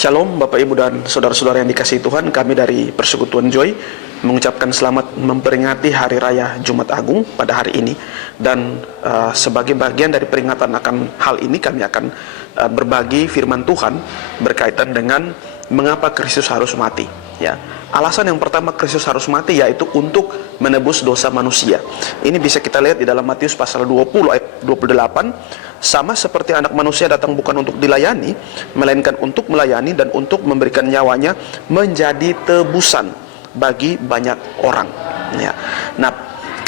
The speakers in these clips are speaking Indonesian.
Shalom Bapak Ibu dan Saudara-saudara yang dikasihi Tuhan. Kami dari Persekutuan Joy mengucapkan selamat memperingati Hari Raya Jumat Agung pada hari ini. Dan sebagai bagian dari peringatan akan hal ini, kami akan berbagi firman Tuhan berkaitan dengan mengapa Kristus harus mati. Ya, alasan yang pertama Kristus harus mati yaitu untuk menebus dosa manusia. Ini bisa kita lihat di dalam Matius pasal 20 ayat 28. Sama seperti anak manusia datang bukan untuk dilayani, melainkan untuk melayani dan untuk memberikan nyawanya menjadi tebusan bagi banyak orang. Ya. Nah,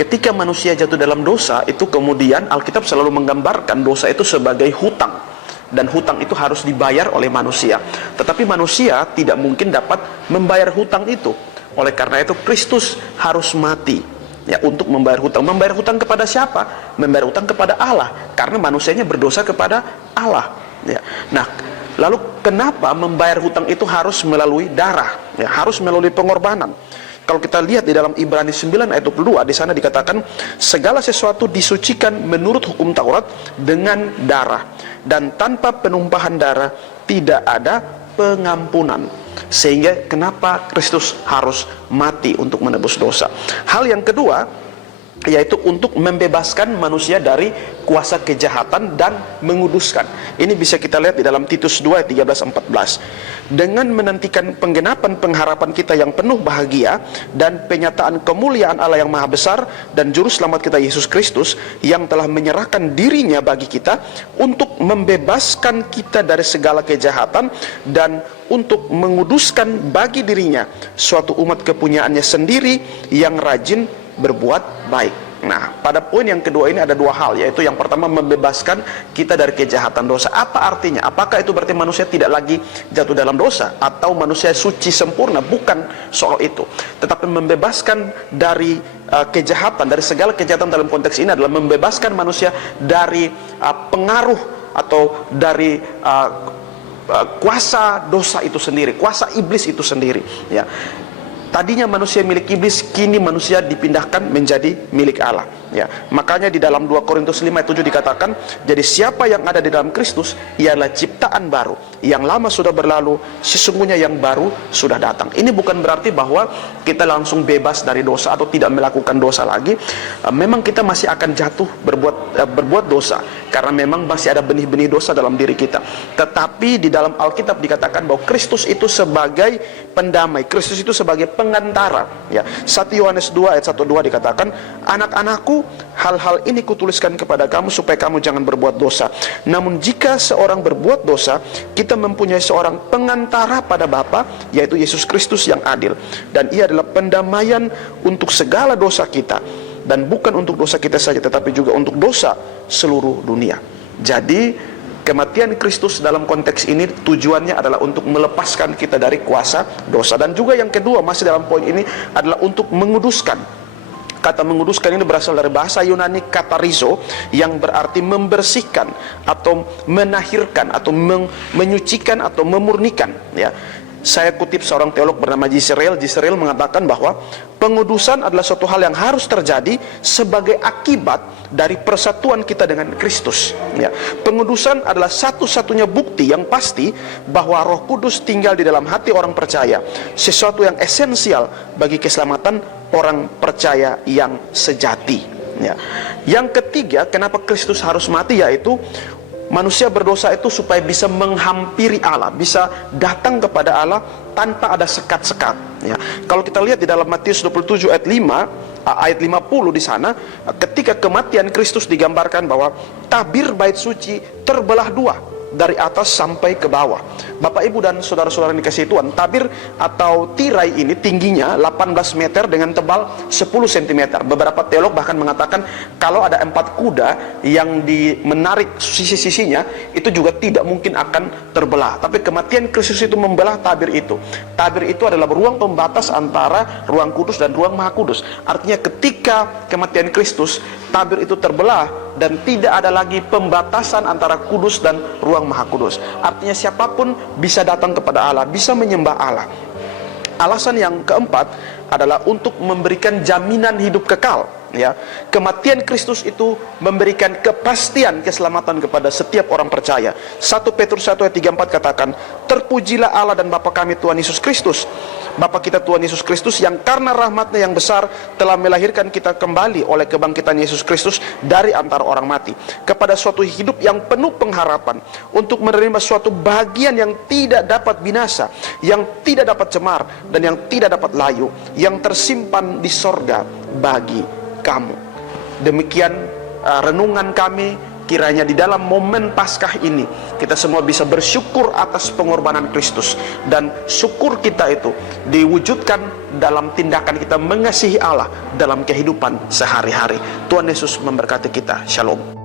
ketika manusia jatuh dalam dosa, itu kemudian Alkitab selalu menggambarkan dosa itu sebagai hutang. Dan hutang itu harus dibayar oleh manusia. Tetapi manusia tidak mungkin dapat membayar hutang itu. Oleh karena itu Kristus harus mati, ya, untuk membayar hutang. Membayar hutang kepada siapa? Membayar hutang kepada Allah, karena manusianya berdosa kepada Allah. Ya. Nah, lalu kenapa membayar hutang itu harus melalui darah? Ya, harus melalui pengorbanan. Kalau kita lihat di dalam Ibrani 9 ayat 22, di sana dikatakan segala sesuatu disucikan menurut hukum Taurat dengan darah, dan tanpa penumpahan darah tidak ada pengampunan. Sehingga kenapa Kristus harus mati untuk menebus dosa. Hal yang kedua yaitu untuk membebaskan manusia dari kuasa kejahatan dan menguduskan. Ini bisa kita lihat di dalam Titus 2 ayat 13-14. Dengan menantikan penggenapan pengharapan kita yang penuh bahagia dan penyataan kemuliaan Allah yang maha besar dan juru selamat kita Yesus Kristus yang telah menyerahkan dirinya bagi kita untuk membebaskan kita dari segala kejahatan dan untuk menguduskan bagi dirinya suatu umat kepunyaannya sendiri yang rajin berbuat baik. Nah, pada poin yang kedua ini ada dua hal, yaitu yang pertama membebaskan kita dari kejahatan dosa. Apa artinya? Apakah itu berarti manusia tidak lagi jatuh dalam dosa atau manusia suci sempurna? Bukan soal itu. Tetapi membebaskan dari kejahatan, dari segala kejahatan dalam konteks ini adalah membebaskan manusia dari pengaruh atau dari kuasa dosa itu sendiri, kuasa iblis itu sendiri, ya. Tadinya manusia milik iblis, kini manusia dipindahkan menjadi milik Allah. Ya, makanya di dalam 2 Korintus 5 ayat 7 dikatakan, jadi siapa yang ada di dalam Kristus ialah ciptaan baru. Yang lama sudah berlalu, sesungguhnya yang baru sudah datang. Ini bukan berarti bahwa kita langsung bebas dari dosa atau tidak melakukan dosa lagi. Memang kita masih akan jatuh berbuat dosa, karena memang masih ada benih-benih dosa dalam diri kita. Tetapi di dalam Alkitab dikatakan bahwa Kristus itu sebagai pendamai, Kristus itu sebagai pengantara. Ya, 1 Yohanes 2 ayat 1-2 dikatakan, anak-anakku, hal-hal ini kutuliskan kepada kamu supaya kamu jangan berbuat dosa. Namun jika seorang berbuat dosa, kita mempunyai seorang pengantara pada Bapa, yaitu Yesus Kristus yang adil. Dan ia adalah pendamaian untuk segala dosa kita. Dan bukan untuk dosa kita saja, tetapi juga untuk dosa seluruh dunia. Jadi kematian Kristus dalam konteks ini tujuannya adalah untuk melepaskan kita dari kuasa dosa. Dan juga yang kedua masih dalam poin ini adalah untuk menguduskan. Kata menguduskan ini berasal dari bahasa Yunani katarizo, yang berarti membersihkan atau menahirkan atau menyucikan atau memurnikan. Ya, saya kutip seorang teolog bernama Jisrael mengatakan bahwa pengudusan adalah suatu hal yang harus terjadi sebagai akibat dari persatuan kita dengan Kristus. Ya, pengudusan adalah satu-satunya bukti yang pasti bahwa Roh Kudus tinggal di dalam hati orang percaya, sesuatu yang esensial bagi keselamatan orang percaya yang sejati. Ya. Yang ketiga, kenapa Kristus harus mati, yaitu manusia berdosa itu supaya bisa menghampiri Allah, bisa datang kepada Allah tanpa ada sekat-sekat. Ya. Kalau kita lihat di dalam Matius 27 ayat 5, ayat 50 di sana, ketika kematian Kristus digambarkan bahwa tabir bait suci terbelah dua, dari atas sampai ke bawah. Bapak Ibu dan saudara-saudara yang dikasihi Tuhan, tabir atau tirai ini tingginya 18 meter dengan tebal 10 cm. Beberapa teolog bahkan mengatakan kalau ada 4 kuda yang menarik sisi-sisinya, itu juga tidak mungkin akan terbelah. Tapi kematian Kristus itu membelah tabir itu. Tabir itu adalah ruang pembatas antara ruang kudus dan ruang maha kudus. Artinya ketika kematian Kristus, tabir itu terbelah dan tidak ada lagi pembatasan antara kudus dan ruang maha kudus. Artinya siapapun bisa datang kepada Allah, bisa menyembah Allah. Alasan yang keempat adalah untuk memberikan jaminan hidup kekal. ya. Kematian Kristus itu memberikan kepastian keselamatan kepada setiap orang percaya. 1 Petrus 1 ayat 34 katakan, terpujilah Allah dan Bapa kami Tuhan Yesus Kristus, Bapa kita Tuhan Yesus Kristus, yang karena rahmatnya yang besar telah melahirkan kita kembali oleh kebangkitan Yesus Kristus dari antara orang mati, kepada suatu hidup yang penuh pengharapan, untuk menerima suatu bagian yang tidak dapat binasa, yang tidak dapat cemar, dan yang tidak dapat layu, yang tersimpan di sorga bagi kamu. Demikian renungan kami. Kiranya di dalam momen Paskah ini kita semua bisa bersyukur atas pengorbanan Kristus, dan syukur kita itu diwujudkan dalam tindakan kita mengasihi Allah dalam kehidupan sehari-hari. Tuhan Yesus memberkati kita. Shalom.